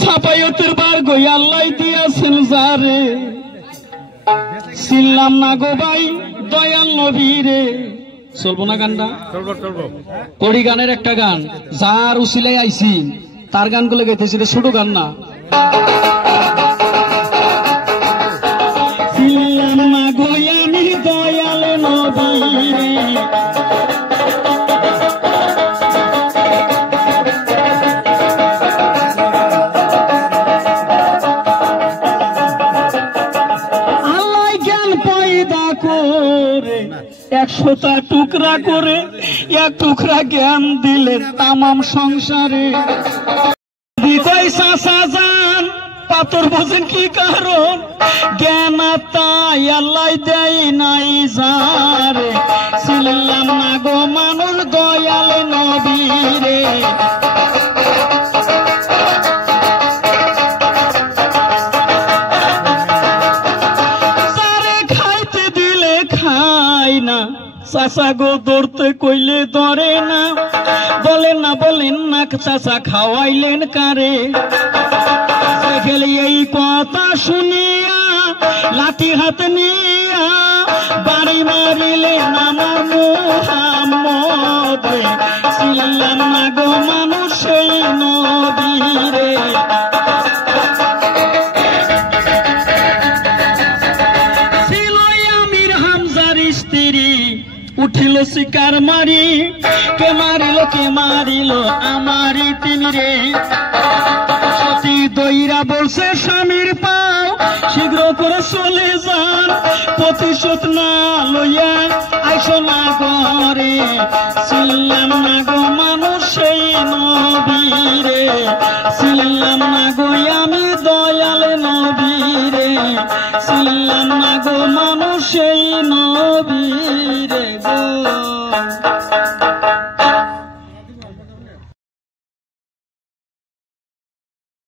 সাফায়তের বার গই আল্লাহ দিয়াছেন যারে ছিলাম না গো ভাই দয়াল নবীরে। চলবো না গানটা? কড়ি গানের একটা গান, যার উসিলাই আইছি তার গানগুলো গাইতেছি, ছোট গান না। ছিলাম না গো আমি দয়াল নবীরে, আল্লাহ জ্ঞান পয়দা করে 100টা টুকরা করে এক টুকরা জ্ঞান দিলেন তামাম সংসারে। বিদায় চাচা যান পাথর বোঝেন কি কারণ, জ্ঞান তাই আল্লাহ দেয় নাই যারে ছিলাম না গো মানুষ দয়াল নবীরে। যারে খাইতে দিলে খাই না, চাচা গো ধরতে কইলে ধরে না, বলেন না চাচা খাওয়াইলেন কারে। খেলে এই কথা শুনিয়া লাঠি হাতে নিয়া বাড়ি মারিলেন আমার মুহাম্মদ, ছিলাম না গো মানুষ সেই নবীরে। ছিল আমির হামজার স্ত্রী উঠিল শিকার মারি, কে মারিল আমারই তিমিরে। সতী দইরা বলছে স্বামীর পাও শীঘ্র করে চলে যান, প্রতিশোধ না লইয়া আইসো না ঘরে ছিলাম না গো মানুষ সেই নবীরে। ছিলাম না গো আমি দয়াল নবীরে, ছিলাম না গো মানুষ সেই নবী।